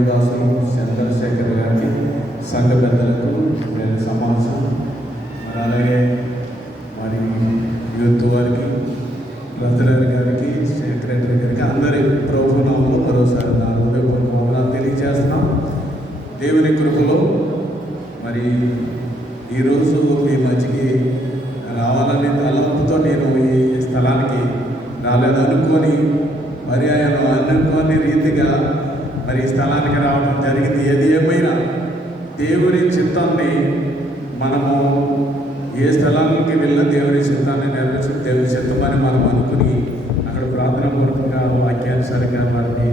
దేవుని చంద్రశేఖర్ గారికి సంఘ పెద్దలకు నేను సమాజం మరి అలాగే మరి యూత్ వారికి లజరర్ గారికి సెక్రటరీ గారికి అందరి ప్రభునామంలో మరోసారి నా హృదయపూర్వక వందనాలు తెలియజేస్తున్నాం. దేవుని కృపలో మరి ఈరోజు మీ మధ్యకి రావాలనే తలంపుతో నేను ఈ స్థలానికి రాలేదనుకొని మరి ఆయన అనుకోని రీతిగా మరి ఈ స్థలానికి రావడం జరిగింది ఏది ఏమైనా దేవుని చిత్తాన్ని మనము ఏ స్థలానికి వెళ్ళిన దేవుని చిత్తాన్ని నెరవేర్చిన దేవుని చిత్తమని మనం అనుకుని అక్కడ ప్రార్థన పూర్వకంగా వాక్యానుసారంగా వారిని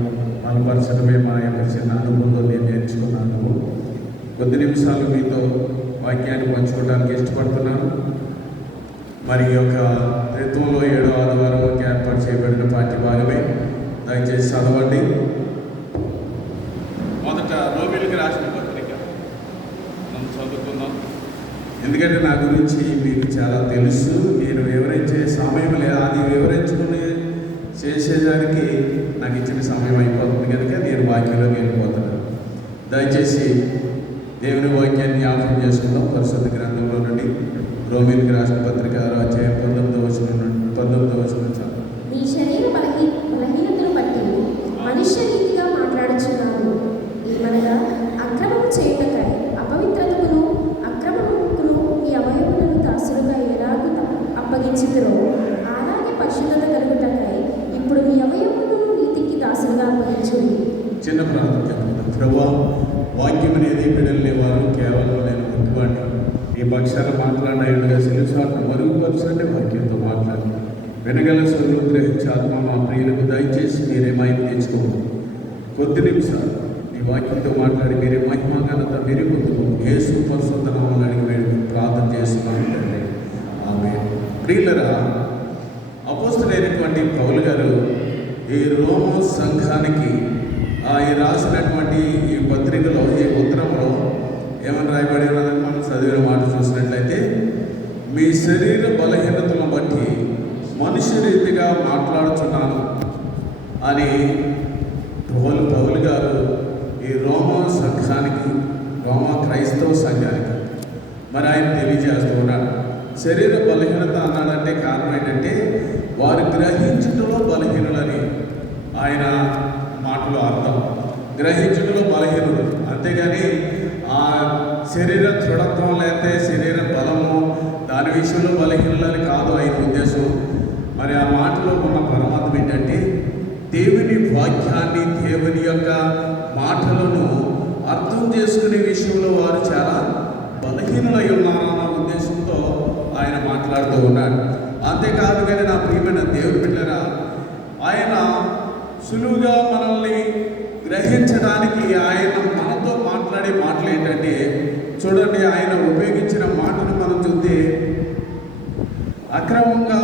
బలపరచడమే మా యొక్క చిన్న అనుభవంలో నేను నేర్చుకున్నాను. కొద్ది నిమిషాలు మీతో వాక్యాన్ని పంచుకోవడానికి ఇష్టపడుతున్నాను. మరి యొక్క ఋతువులో ఏడో ఆదివారం ఏర్పాటు చేయబడిన పాఠ్య భాగమే దయచేసి చదవండి మొదట రోమిల్కి రాసిన పత్రిక మనం చదువుకుందాం ఎందుకంటే నా గురించి మీకు చాలా తెలుసు. నేను వివరించే సమయం లేదు అది వివరించుకుని చేసేదానికి నాకు ఇచ్చిన సమయం అయిపోతుంది కనుక నేను వాక్యంలోకి వెళ్ళిపోతున్నాను. దయచేసి దేవుని వాక్యాన్ని జ్ఞాపకం చేసుకుందాం. పరిశుద్ధ గ్రంథంలో నుండి రోమిల్కి రాష్ట్ర పత్రిక ఆరో అధ్యాయం పంతొమ్మిదో వచ్చిన నుండి పంతొమ్మిదో వచ్చిన చాలు నీ శరీర బలహీ బలహీనతను బట్టి మనుష్య రీతిగా మాట్లాడుచున్నాను ఏమనగా అక్రమము చేయుటకై అపవిత్రతకును అక్రమముకును ఈ అవయములను దాసులుగా ఎలాగూ అప్పగించుదురో అలాగే పరిశుద్ధత కలుగుటకై ఇప్పుడు మీ అవయములను నీతికి దాసులుగా అప్పగించుడి చిన్న ప్రార్థన చెప్తున్నాను ప్రభా వాక్యం అనేది బిడ్డలే వారు కేవలం నేను ముట్టువాడిని ఈ పక్షాలు మాట్లాడినట్టుగా శిలుసాలను మరుగుపరచండి వాక్యంతో మాట్లాడి వినగల స్వరులు గ్రహించి ఆత్మ మా ప్రియులకు దయచేసి మీరే మహిమ తెచ్చుకోండి. కొద్ది నిమిషాలు ఈ వాక్యంతో మాట్లాడి మీరే మహిమ ఘనత మీరే పొందుకు యేసు పరిశుద్ధనామని అడిగి వేడుకు ప్రార్థన చేస్తున్నాను తండ్రి. ఆమె ప్రియులరా అపోస్తులైనటువంటి పౌలు గారు ఈ రోమ సంఘానికి ఆ ఈ రాసినటువంటి ఈ పత్రికలో ఈ ఉత్తరంలో ఏమని రాయబడి ఉన్నదని మనం చదివిన మాట చూసినట్లయితే మీ శరీర బలహీనతలను బట్టి మనుష్య రీతిగా మాట్లాడుచున్నాను అని పౌలు పౌలు గారు ఈ రోమా సంఘానికి రోమా క్రైస్తవ సంఘానికి మరి ఆయన తెలియజేస్తూ ఉన్నాడు. శరీర బలహీనత అన్నాడంటే కారణం ఏంటంటే వారు గ్రహించడంలో బలహీనులని ఆయన మాటలో అర్థం. గ్రహించడంలో బలహీనుడు. అంతేగాని ఆ శరీర దృఢత్వం లేకపోతే శరీర బలము దాని విషయంలో బలహీనులని కాదు ఆయన ఉద్దేశం. మరి ఆ మాటలో ఉన్న పరమాత్మ ఏంటంటే దేవుని వాక్యాన్ని దేవుని యొక్క మాటలను అర్థం చేసుకునే విషయంలో వారు చాలా బలహీనులై ఉన్నారన్న ఉద్దేశంతో ఆయన మాట్లాడుతూ ఉన్నారు అంతేకాదు కానీ నా ప్రియమైన దేవుని బిడ్డరా ఆయన సులువుగా మనల్ని గ్రహించడానికి ఆయన మనతో మాట్లాడే మాటలు ఏంటంటే చూడండి ఆయన ఉపయోగించిన మాటను మనం చూస్తే అక్రమంగా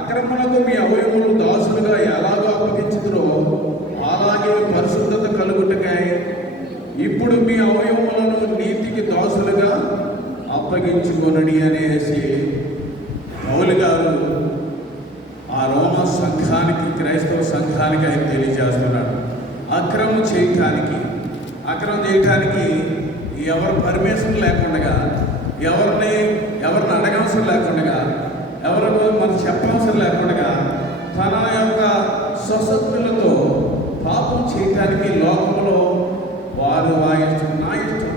అక్రమలకు మీ అవయములు దాసులుగా ఎలాగో అప్పగించుతురో అలాగే పరిశుద్ధత కలుగుటకై ఇప్పుడు మీ అవయములను నీతికి దాసులుగా అప్పగించుకొనడి అనేసి పౌలు గారు ఆ రోమ సంఘానికి క్రైస్తవ ఆయన తెలియజేస్తున్నాడు. అక్రమం చేయటానికి అక్రమం చేయటానికి ఎవరు పర్మిషన్ లేకుండా ఎవరిని ఎవరిని అడగవసరం లేకుండా ఎవరికి మనం చెప్పవసరం లేకుండా తన యొక్క స్వశక్తులతో పాపం చేయటానికి లోకంలో వారు ఆ నా ఇష్టం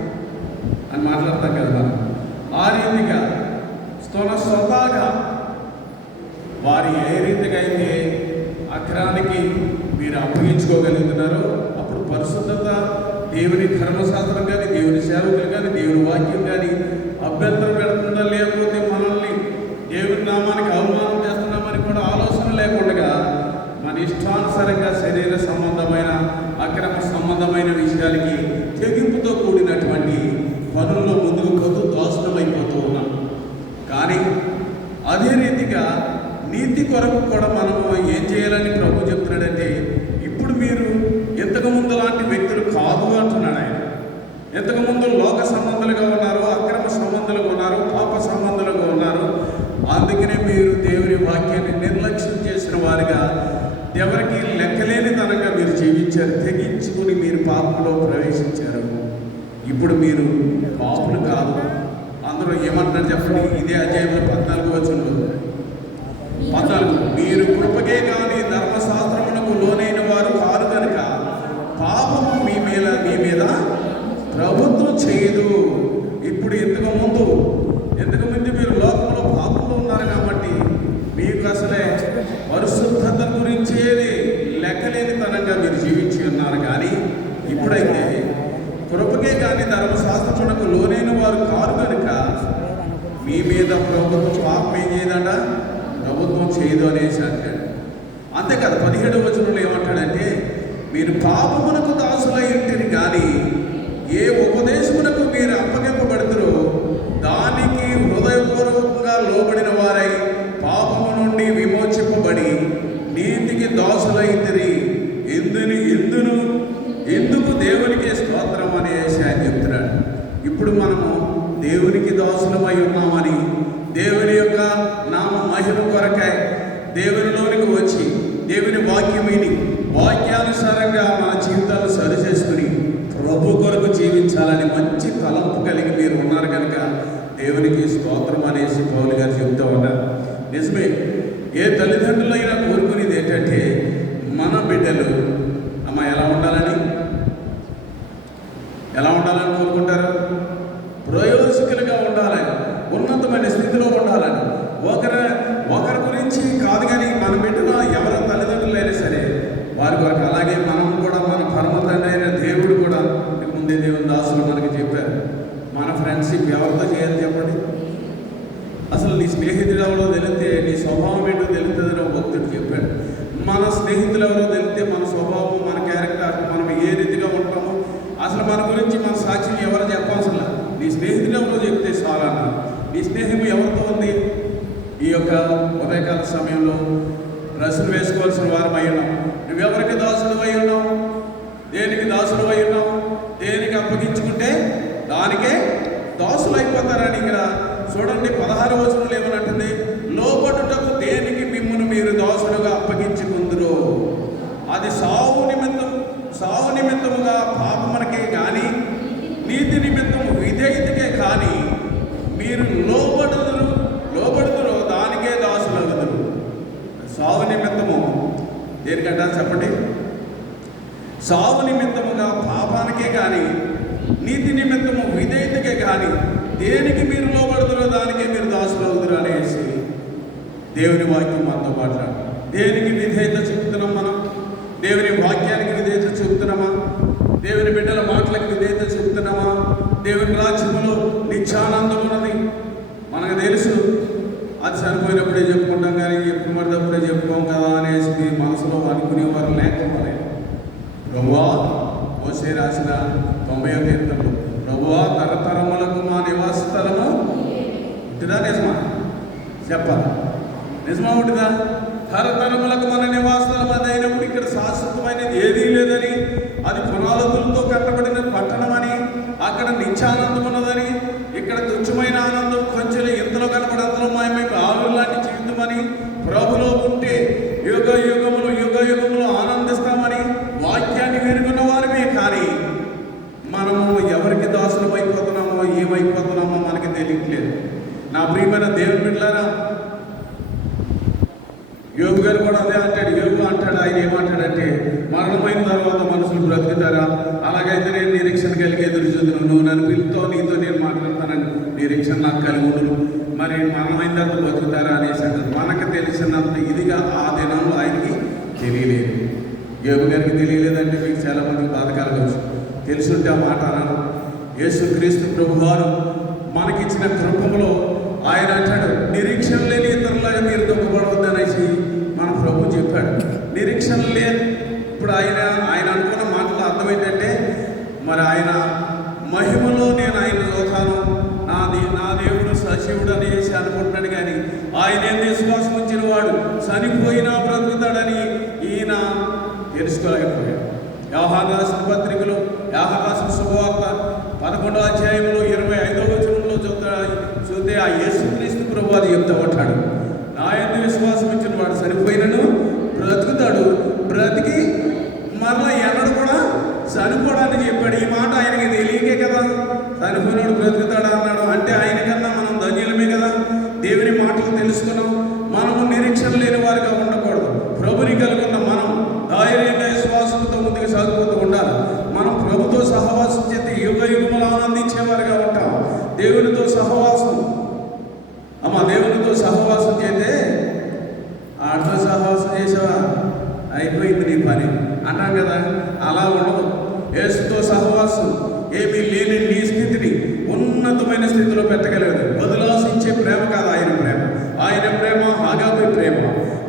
అని మాట్లాడతాం కదా మనం. ఆ రీతిగా తన స్వతహాగా వారి ఏ రీతిగా అయితే అక్రానికి మీరు అప్పగించుకోగలుగుతున్నారు. అప్పుడు పరిశుద్ధత దేవుని ధర్మశాస్త్రం కానీ దేవుని సేవకులు కానీ దేవుని వాక్యం కానీ అభ్యంతరం పెడుతుందా లేకపోతే మనల్ని దేవుని నామానికి అవమానం చేస్తున్నామని కూడా ఆలోచన లేకుండా మన ఇష్టానుసారంగా శరీర సంబంధమైన అక్రమ సంబంధమైన విషయాలకి తెగింపుతో కూడినటువంటి పనుల్లో ముందుకు పోతూ దాసులం ఉన్నాం. కానీ అదే రీతిగా నీతి కొరకు కూడా మనం ఏం చేయాలని ప్రభు చెప్తున్నాడంటే ఇప్పుడు మీరు ఇంతకు ముందు లాంటి వ్యక్తులు కాదు అంటున్నాడు ఆయన ఇంతకు ముందు లోక సంబంధాలుగా ఉన్నారు అక్రమ సంబంధాలుగా ఉన్నారు పాప సంబంధాలుగా ఉన్నారు అందుకనే మీరు దేవుని వాక్యాన్ని నిర్లక్ష్యం చేసిన వారిగా ఎవరికి లెక్కలేనితనంగా మీరు జీవించారు తెగించుకుని మీరు పాపంలో ప్రవేశించారు. ఇప్పుడు మీరు పాపులు కాదు. అందరూ ఏమంటారు చెప్పండి? ఇదే అధ్యాయంలో పద్నాలుగు వచ్చిన పద్నాలుగు. మీరు కృపకే కానీ ధర్మశాస్త్రమునకు లోనైన వారు కారు కనుక పాపము మీ మీద మీ మీద ప్రభుత్వం చేయదు ఇప్పుడు ఇంతకు ముందు ఇంతకు ముందు మీరు లోకంలో పాపంలో ఉన్నారు కాబట్టి మీకు అసలే పరిశుద్ధత గురించేది లెక్కలేని తనంగా మీరు జీవించి ఉన్నారు కానీ ఇప్పుడైతే కృపకే కానీ ధర్మశాస్త్రమునకు లోనైన వారు కారు కనుక మీ మీద ప్రభుత్వం పాపం ఏం చేయదంట? ప్రభుత్వం చేయదు అనేసి అంటాడు. అంతేకాదు పదిహేడు వచనంలో ఏమంటాడంటే మీరు పాపమునకు దాసులై ఉంటుంది కానీ ఏ ఉపదేశమునకు మీరు అప్పగింపబడుతురో దానికి హృదయపూర్వకంగా లోబడిన వారై పాపము నుండి విమోచింపబడి నీతికి దాసులై తిరిగి ఎందును ఎందుకు దేవునికి స్తోత్రం అనేసి ఆయన చెప్తున్నాడు ఇప్పుడు మనము దేవునికి దాసులమై ఉన్నామని దేవుని యొక్క నామ మహిమ కొరకే దేవునిలోనికి వచ్చి దేవుని వాక్యం విని వాక్యానుసారంగా మన జీవితాలు సరి చేసుకుని ప్రభు కొరకు జీవించాలని మంచి తలంపు కలిగి మీరు ఉన్నారు కనుక దేవునికి స్తోత్రం అనేసి పౌలు గారు చెబుతూ ఉన్నారు నిజమే ఏ తల్లిదండ్రులైనా కోరుకునేది ఏంటంటే మన బిడ్డలు అమ్మ ఎలా ఉండాలని ఎలా ఉండాలని కోరుకుంటారు ప్రయోజకులుగా ఉండాలని ఉన్నతమైన స్థితిలో ఉండాలని ఒకరి ఒకరి గురించి కాదు కానీ మన బిడ్డలో ఎవరి తల్లిదండ్రులైనా సరే వారి కొరకు అలాగే మనం కూడా మన పరమ తండ్రి అయిన దేవుడు కూడా ఇంతకు ముందే దేవుని దాసులు మనకి చెప్పారు మన ఫ్రెండ్షిప్ ఎవరితో చేయాలి చెప్పండి? అసలు నీ స్నేహితుడు ఎవరో తెలిస్తే నీ స్వభావం ఏంటో తెలుస్తుందని ఒక భక్తుడు చెప్పాడు. మన స్నేహితులు ఎవరో తెలిస్తే మన స్వభావం మన క్యారెక్టర్ మనం ఏ రీతిగా ఉంటామో అసలు మన గురించి మన సాక్షిని ఎవరు చెప్పాల్సిన నీ స్నేహితులు ఎవరో చెప్తే చాలా నీ స్నేహం ఎవరితో ఉంది? ఈ యొక్క ఉదయకాల సమయంలో డ్రెస్సులు వేసుకోవాల్సిన వారం అయి ఉన్నాం. నువ్వెవరికి దాసుడు అయి ఉన్నావు? దేనికి దాసుడు అయి ఉన్నావు? దేనికి అప్పగించుకుంటే దానికే దాసులు అయిపోతారని ఇక్కడ చూడండి పదహారు వచనంలో ఏమనంటుంది లోబడుటకు దేనికి మిమ్మల్ని మీరు దాసులుగా అప్పగించుకుందరు? అది సావు నిమిత్తం సావు నిమిత్తముగా పాపమునకే కానీ నీతి నిమిత్తం విధేయతకే కానీ మీరు లోబడుదురు లోబడుదురు దానికే దాసులగుదురు. సావు నిమిత్తము దేనికంటారు చెప్పండి? సావు నిమిత్తముగా పాపానికే కానీ నీతి నిమిత్తము విధేయతకే కానీ దేనికి మీరు లోబడుతురో దానికే మీరు దాసులు అవుతురు అనేసి దేవుని వాక్యం మనతో మాట్లాడు దేనికి విధేయత చెబుతున్నాం మనం? దేవుని వాక్యానికి విధేయత చెబుతున్నామా? దేవుని బిడ్డల మాటలకు విధేయత చెబుతున్నామా? దేవుని రాజ్యములో నిత్యానందం ఉన్నది. మనకు తెలుసు అది చనిపోయినప్పుడే చెప్పుకుంటాం కానీ ఎప్పుడు పడినప్పుడే చెప్పుకోం కదా అనేసి మీ మనసులో అనుకునేవారు లేకపోలేదు. ప్రభువా మోసే రాసిన తొంభై కీర్తనలు ప్రభువా తరతరములకు మా నివాస స్థలము ఉంటుందా నిజమా? చెప్పాలి. నిజమా ఉంటుందా? తరతరములకు మన నివాస స్థలం అదే అయినప్పుడు ఇక్కడ శాశ్వతమైనది ఏదీ లేదని అది పునాదులతో కట్టబడిన పట్టణం అని అక్కడ నిత్యానందం ఉన్నదని ఇక్కడ తుచ్చమైన ఆనందం కొంచెం ఇంతలో కనపడి అంతలో మాయమై ఆవులు లాంటి జీవితమని ప్రభులో ఉంటే యుగ యుగములు యుగ యుగములు ఆనందిస్తామని వాక్యాన్ని విరుగున్న వారిమే కానీ మనము ఎవరికి దాసులం అయిపోతున్నామో ఏమైపోతున్నామో మనకి తెలియట్లేదు నా ప్రియమైన దేవుని బిడ్డలారా యోగు గారు కూడా అదే అంటాడు. యోగు అంటాడు? ఆయన ఏమంటాడంటే మరణమైన తర్వాత మనుషులు బ్రతుకుతారా? అలాగైతే నేను నిరీక్షణ కలిగి ఎదురు చూద్దాను నువ్వు నన్ను పిలుతో నీతో నేను మాట్లాడతానని నిరీక్షణ నాకు కలిగి ఉండను. మరి మరణమైన తర్వాత బతుకుతారా అనేసి అంటారు. మనకు తెలిసినంత ఇదిగా ఆ దినంలో ఆయనకి తెలియలేదు. యోగు గారికి తెలియలేదంటే మీకు చాలా మంది బాధ కలగవచ్చు. తెలుసుంటే ఆ మాట అన్నారు యేసు క్రీస్తు ప్రభు వారు మనకిచ్చిన కృపంలో ఆయన అంటాడు నిరీక్షణ లేని ఇతరులాగా మీరు దుఃఖపడవద్దు అనేసి మన ప్రభు చెప్పాడు. నిరీక్షణ లే ఇప్పుడు ఆయన ఆయన అనుకున్న మాటలు అర్థం ఏంటంటే మరి ఆయన మహిమలో నేను ఆయన చూస్తాను నా దే నా దేవుడు సశివుడు అనేసి అనుకుంటున్నాడు కానీ ఆయన విశ్వాసం వచ్చిన వాడు చనిపోయినా బ్రతుకుతాడని ఈయన తెలుసుకోలేకపోయాడు. వ్యవహార పత్రికలో వ్యవహార శుభవార్త పదకొండో అధ్యాయంలో ఇరవై ఐదో వచనంలో చూద్దా చూస్తే ఆ యేసుక్రీస్తు ప్రభు అది చెప్తా ఉంటాడు నా ఎందు విశ్వాసం ఇచ్చిన వాడు సరిపోయినను బ్రతుకుతాడు బ్రతికి మరలా ఎన్నడూ చనిపోవడానికి చెప్పాడు ఈ మాట ఆయనకి తెలియకే కదా చనిపోయినాడు బ్రతుకుతాడా అన్నాడు అంటే ఆయన కన్నా మనం ధన్యులమే కదా దేవుని మాటలు తెలుసుకున్నాం మనము నిరీక్షణ లేని వారిగా ఉండకూడదు ప్రభుని కలుగున్న మనం ధైర్యంగా విశ్వాసంతో ముందుకు సాగిపోతూ ఉండాలి మనం ప్రభుతో సహవాసం చేస్తే యుగ యుగములు ఆనందించేవారుగా ఉంటాం దేవునితో సహవాసం అమ్మ దేవునితో సహవాసం చేస్తే ఆడితో సహవాసం చేసావా అయిపోయింది నీ పని అంటాం కదా అలా ఉండదు సహవాసం ఏమీ లేని నీ స్థితిని ఉన్నతమైన స్థితిలో పెట్టగలదు బదులాసించే ప్రేమ కాదు ఆయన ప్రేమ. ఆయన ప్రేమ ఆగాపే ప్రేమ.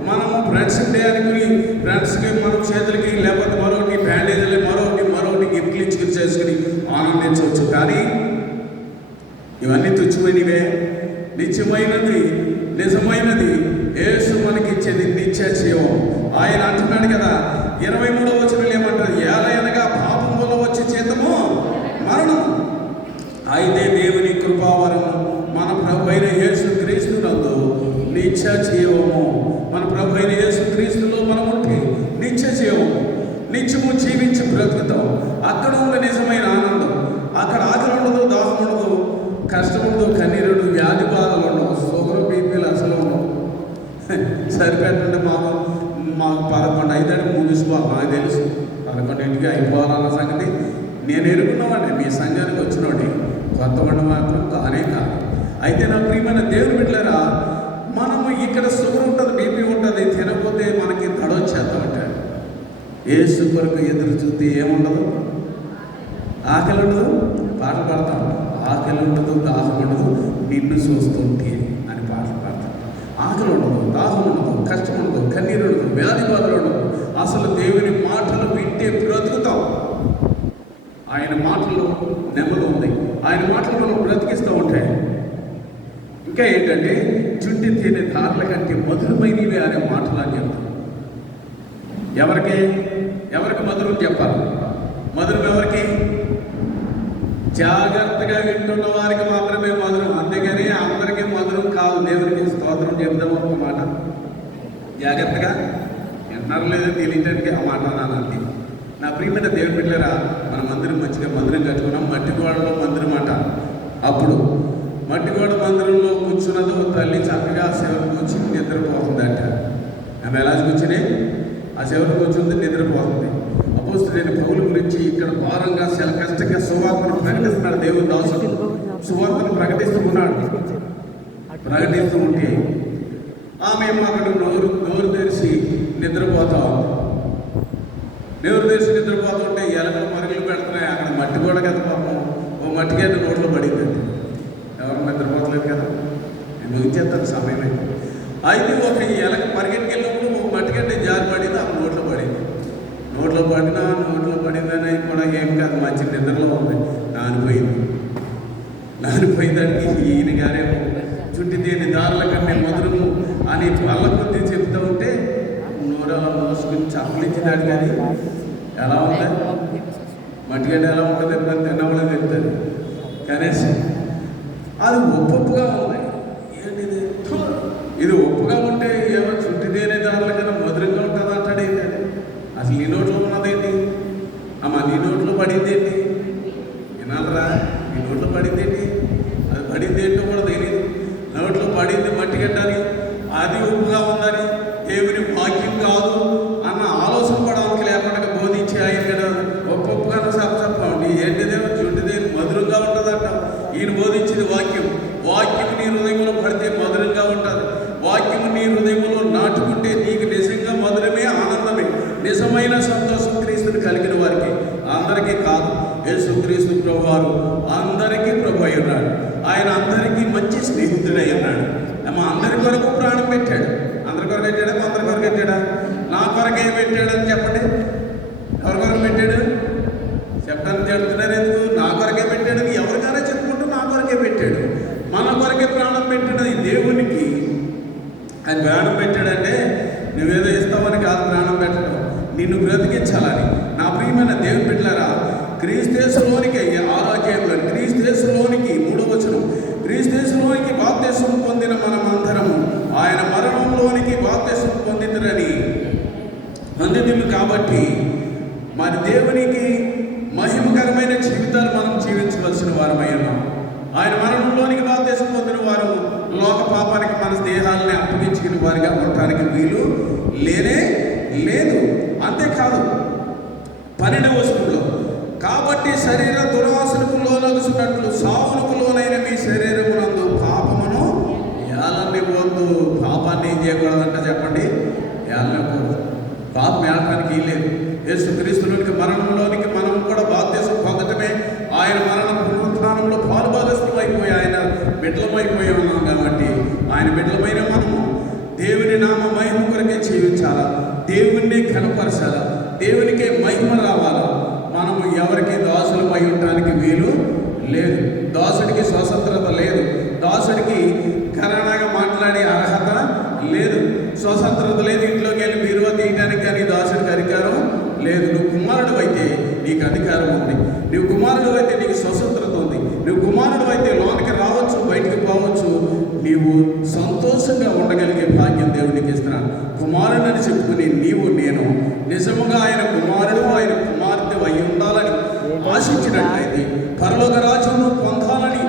మనము ఫ్రెండ్స్ డే అనుకుని ఫ్రెండ్స్కి మనం చేతులకి లేకపోతే మరొకటి బ్యాండేజీలు మరొకటి మరొకటి గిఫ్ట్లు ఇచ్చుకుని చేసుకుని ఆనందించవచ్చు. కానీ ఇవన్నీ తుచ్చమైనవే. నిత్యమైనది నిజమైనది యేసు మనకి ఇచ్చేది నిత్య జీవం. ఆయన అంటున్నాడు కదా ఇరవై మూడవ వచనం ఏమంటారు ఏలయనగా పాపం వల్ల వచ్చే చేతము మరణం అయితే దేవుని కృపావరము మన ప్రభు అయిన యేసు క్రీస్తునందు నిత్య జీవము మన ప్రభు అయిన యేసుక్రీస్తులో మనం ఉంటే నిత్య జీవము నిత్యము జీవించి బ్రతుకుతాం. అక్కడ ఉన్న నిజమైన ఆనందం. అక్కడ ఆకలి ఉండదు దాహం ఉండదు కష్టం ఉండదు కన్నీరుడు వ్యాధి బాధలు ఉండవు షుగర్ బీపీలు అసలు ఉండవు. సరిపెట్టండి మాకు. మాకు పదకొండు అయిదని మూవీస్ బాబు నాకు తెలుసు. పదకొండింటికి అయిపోవాలన్న సంగతి. నేను ఎరుగున్నవాడిని మీ సంఘానికి వచ్చినోడి కొత్తవాడిని మాత్రం కానే కాదు. అయితే నా ప్రియమైన దేవుని బిడ్డలరా మనము ఇక్కడ షుగర్ ఉంటుంది బీపీ ఉంటుంది తినకపోతే మనకి దడొచ్చేద్దాం అంటాడు ఏసు కొరకు ఎదురు చూస్తే ఏముండదు? ఆకలి ఉండదు? పాట పాడతాం. ఆకలి ఉండదు దాహం ఉండదు. నిన్ను చూస్తుంటే అని పాటలు పాడతాం. ఆకలి ఉండదు దాహం ఉండదు కష్టం ఉండదు కన్నీరు ఉండదు వ్యాధి బాధలు ఉండదు అసలు దేవుని మాటలు వింటే బ్రతుకుతాం. ఆయన మాటలు నెమ్మది ఉంది ఆయన మాటలు మనం బ్రతికిస్తూ ఉంటాయి. ఇంకా ఏంటంటే చుట్టి తేనె ధారల కంటే మధురమైనవి అనే మాటలు అని చెప్తాం ఎవరికి? ఎవరికి మధురం చెప్పాలి? మధురం ఎవరికి? జాగ్రత్తగా వింటున్న వారికి మాత్రమే మధురం. అంతేగాని అందరికీ మధురం కాదు. దేవునికి స్తోత్రం చెప్దాము ఒక మాట. జాగ్రత్తగా విన్నారు లేదో తెలియటానికి ఆ మాట నాన్న నా ప్రియమైన దేవుని బిడ్డరా మనం అందరం మంచిగా మందిరం కట్టుకున్నాం. మట్టి గోడలో మందిరం మాట. అప్పుడు మట్టి గోడ చక్కగా వచ్చి నిద్రపోతుందంట. నిద్రపోతుందట ఆమె ఎలా కూర్చుని ఆ చివరికి కూర్చుంది నిద్రపోతుంది. అపోస్తుడైన పౌల గురించి ఇక్కడ భారంగా చాలా కష్టంగా సువార్తను ప్రకటిస్తున్నాడు దేవుని దాసుడు. సువార్తను ప్రకటిస్తూ ఉన్నాడు. ప్రకటిస్తూ ఉంటే ఆమె అక్కడ నోరు నోరు తెరిచి నిద్రపోతాం నోరు తెరిచి నిద్రపోతుంటే ఎలకలు మరుగులు పెడుతున్నాయి. అక్కడ మట్టి కూడా కదా పాపం. ఓ మట్టి నోట్లో పడింది. నేను సమయమే అయితే ఒక ఎలక పరిగెట్టుకెళ్ళినప్పుడు ఒక మట్టిగడ్డ జారి పడింది ఆ నోట్లో పడింది. నోట్లో పడినా నోట్లో పడిందని కూడా ఏం కాదు మంచి నిద్రలో ఉంది. నానిపోయింది. నానిపోయేదానికి ఈయన గారేమో చుట్టి దేని దారుల కంటే మధురము అని వాళ్ళ కొద్ది చెప్తూ ఉంటే నోరు మోసుకుని చప్పలించినాడు కానీ ఎలా ఉంది? మట్టిగడ్డ ఎలా ఇది ఒప్పుగా ఉంటే ఏమో చుట్టి దేనే దారుల కన్నా మధురంగా ఉంటుంది అంటాడు ఏంటంటే అసలు నీ నోట్లో ఉన్నదేంటి అమ్మ నీ నోట్లో పడింది ఏంటి వినాలరా నీ నోట్లో పడింది ఏంటి అది పడింది ఏంటో కూడా తెలియదు నోట్లో పడింది మట్టి గడ్డని అది ఉప్పుగా ఉందని దేవుని వాక్యం కాదు అన్న ఆలోచన పడడానికి లేకుండా బోధించి ఆయన కదా ఒక్కొక్కగా సప్పండి ఏంటిదేమో చుట్టిదే మధురంగా ఉంటుందంట ఈయన బోధించింది వాక్యం వాక్యం నీ హృదయంలో పడితే మధురంగా ఉంటుంది వాక్యం నీ హృదయంలో నాటుకుంటే నీకు నిజంగా మధురమే ఆనందమే నిజమైన సంతోషం క్రీస్తుని కలిగిన వారికి అందరికీ యేసుక్రీస్తు ప్రభువారు ప్రభు వారు అందరికీ ప్రభు అయి ఉన్నాడు ఆయన అందరికీ మంచి స్నేహితుడై ఉన్నాడు. ఏమో అందరి కొరకు ప్రాణం పెట్టాడు. అందరి కొరకు పెట్టాడా? కొందరి కొరకు పెట్టాడా? నా కొరకు ఏం పెట్టాడని చెప్పండి సన్నిధిని కాబట్టి మరి దేవునికి మహిమకరమైన జీవితాలు మనం జీవించవలసిన వారమై ఉన్నాం. ఆయన మరణంలోనికి బాధ్యత పొందిన వారు లోక పాపానికి మన దేహాలని అప్పగించుకుని వారిగా ఉండటానికి వీలు లేనే లేదు. అంతేకాదు పన్నెండవ వస్తువులో కాబట్టి శరీర దురాశలకు లోనగుసినట్లు సావులకు లోనైన మీ శరీరమునందు పాపమును ఏలనివ్వద్దు పాపాన్ని ఏం చేయకూడదంట చెప్పండి? ఏలనివ్వకూడదు. పాప ఏలటానికి లేదు యేసుక్రీస్తులోనికి మరణంలోనికి మనం కూడా బాధ్యత పొందటమే. ఆయన మరణ పునరుత్థానంలో పాలుభాగస్థం అయిపోయి ఆయన బిడ్డలమైపోయి ఉన్నాం కాబట్టి ఆయన బిడ్డలమైన మనము దేవుని నామ మహిమ కొరకే జీవించాలా? దేవుణ్ణి కనపరచాలా దేవునికే మహిమ రావాలా? మనము ఎవరికి దాసులమై ఉండటానికి వీలు లేదు. దాసుడికి స్వతంత్రత లేదు. దాసుడికి కరణగా మాట్లాడే అర్హత లేదు. స్వతంత్రత లేదు. ఇంట్లోకి వెళ్ళి తీయడానికి కానీ దాసుడికి అధికారం లేదు. నువ్వు కుమారుడు అయితే నీకు అధికారం ఉంది. నువ్వు కుమారుడు అయితే నీకు స్వతంత్రత ఉంది. నువ్వు కుమారుడు అయితే లోన్ రావచ్చు బయటికి పోవచ్చు నీవు సంతోషంగా ఉండగలిగే భాగ్యం దేవునికి ఇస్తున్నాను కుమారుడు అని చెప్పుకుని నీవు నేను నిజముగా ఆయన కుమారుడు ఆయన కుమార్తె అయి ఉండాలని ఆశించినట్లయితే పరలోక రాజ్యంలో పొందాలని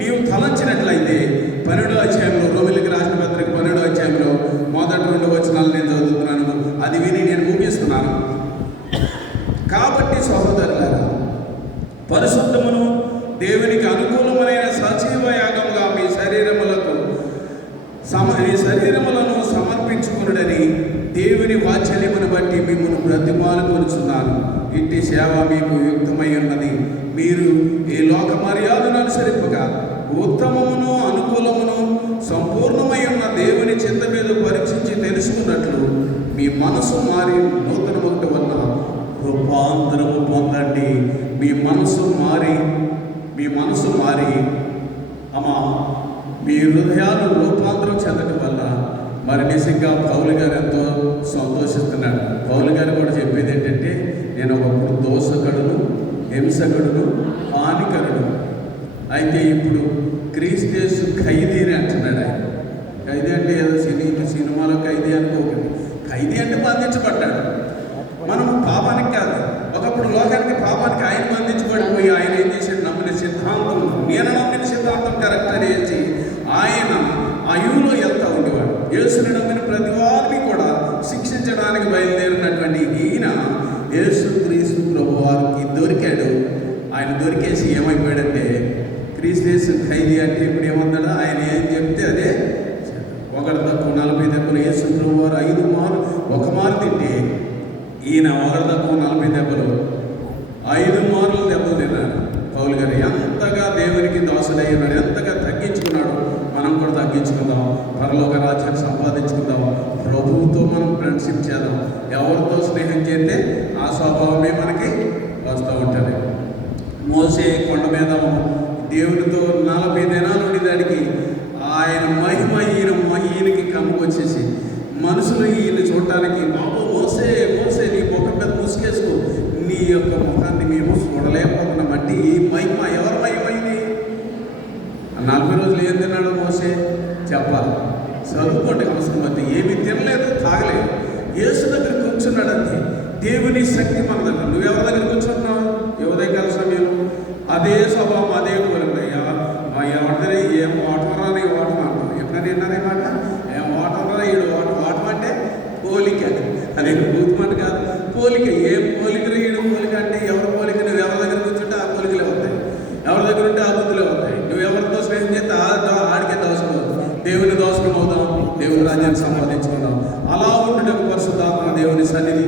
నీవు తలంచినట్లయితే పన్నెండు అధ్యాయంలో రోమిలికి రాసిన పత్రిక పన్నెండు అధ్యాయంలో మొదటి రెండు వచనాలు నేను చదువుతున్నాను అది విని నేను ముగిస్తున్నాను కాబట్టి సహోదరులారా పరిశుద్ధమును దేవునికి అనుకూలమైన సజీవ యాగంగా మీ శరీరములకు సమ మీ శరీరములను సమర్పించుకునుడని దేవుని వాత్సల్యమును బట్టి మిమ్మల్ని బ్రతిమాలు ఇంటి సేవ మీకు యుక్తమై ఉన్నది. మీరు ఈ లోక మర్యాదను అనుసరింపగా ఉత్తమమును అనుకూలమును సంపూర్ణమై ఉన్న దేవుని చింత మీద పరీక్షించి తెలుసుకున్నట్లు మీ మనసు మారి నూతనమొకటి వల్ల రూపాంతరము పొందండి. మీ మనసు మారి మీ మనసు మారి అమ్మా మీ హృదయాలు రూపాంతరం చెందటం వల్ల మరి నిజంగా పౌలు గారు ఎంతో సంతోషిస్తున్నాడు పౌలు గారు కూడా చెప్పేది ఏంటంటే నేను ఒకప్పుడు దోషకుడును హింసకుడును హానికరుడు అయితే ఇప్పుడు క్రీస్తేసు ఖైదీని అంటున్నాడు ఆయన ఖైదీ అంటే ఏదో సినీ సినిమాలో ఖైదీ అనుకోకండి ఖైదీ అంటే బంధించబడ్డాడు మనం పాపానికి కాదు ఒకప్పుడు లోకానికి పాపానికి ఆయన బంధించబడిపోయి ఆయన ఏం చేశాడు నమ్మిన సిద్ధాంతం నేను నమ్మిన సిద్ధాంతం కరెక్ట్ అనేసి ఆయన అయువులో వెళ్తా ఉండేవాడు యేసుని నమ్మిన ప్రతి వారిని కూడా శిక్షించడానికి బయలుదేరినటువంటి ఈయన యేసు క్రీస్తు ప్రభు వారికి దొరికాడు ఆయన దొరికేసి ఏమైపోయాడంటే క్రీస్తు ఖైదీ అంటే ఇప్పుడు ఏమన్నాడు ఆయన ఏం చెప్తే అదే ఒకటి తక్కువ నలభై దెబ్బలు యేసు ప్రభు వారు ఐదు మారు ఒక మారు తింటే ఈయన ఒకరి తప్ప నలభై దెబ్బలు ఐదు మార్లు దెబ్బలు తిన్నాడు. పౌలు గారు ఎంతగా దేవునికి దాసుడయ్యాడు ఎంతగా తగ్గించుకున్నాడు మనం కూడా తగ్గించుకుందాం పరలోక రాజ్యాన్ని సంపాదించుకుందాం ప్రభువుతో మనం ఫ్రెండ్షిప్ చేద్దాం ఎవరితో స్నేహం చేస్తే ఆ స్వభావమే మనకి వస్తూ ఉంటుంది మోసే కొండ మీద దేవునితో నలభై దినాలు ఉండేదానికి ఆయన మహిమ ఈయన ఈయనకి కమ్ముకొచ్చేసి మనుషులు ఈయన చూడటానికి బాబు మోసే మోసే నీ ముఖం మీద ముసుకేసుకో నీ యొక్క ముఖాన్ని మేము చూడలేకపోతున్నాం అంటే ఈ మహిమ ఎవరి మహిమైంది ఆ నలభై రోజులు ఏం తిన్నాడో మోసే? చెప్పాలి. చదువుకోండి అవసరం అయితే ఏమీ తినలేదు తాగలేదు. యేసు దగ్గర కూర్చున్నాడంతే. దేవుని శక్తి మన దగ్గర. నువ్వు ఎవరి దగ్గర కూర్చుంటున్నావు? ఎవరి దగ్గర సమయం అదే స్వభావం అదే కోరిక ఎవరి ఏం ఓటమరా నీ ఓటం అంటాం ఎప్పుడైనా విన్నానే మాట ఏం ఓటమరా ఈడు ఓటం ఓటం అంటే పోలిక అదే బూతుమాట కాదు పోలిక ఏం పోలిక ఈడు పోలిక అంటే ఎవరి పోలిక నువ్వు ఎవరి దగ్గర కూర్చుంటే ఆ పోలికలే వస్తాయి ఎవరి దగ్గర ఉంటే ఆ బుద్ధులే వస్తాయి నువ్వు ఎవరితో స్నేహం చేస్తే ఆ దో- ఆడికే దోషం దేవుని దోషం అవుదాం దేవుని రాజ్యాన్ని సంపాదించుకుందాం అలా ఉండటం పరిశుద్ధాత్మ దేవుని సన్నిధి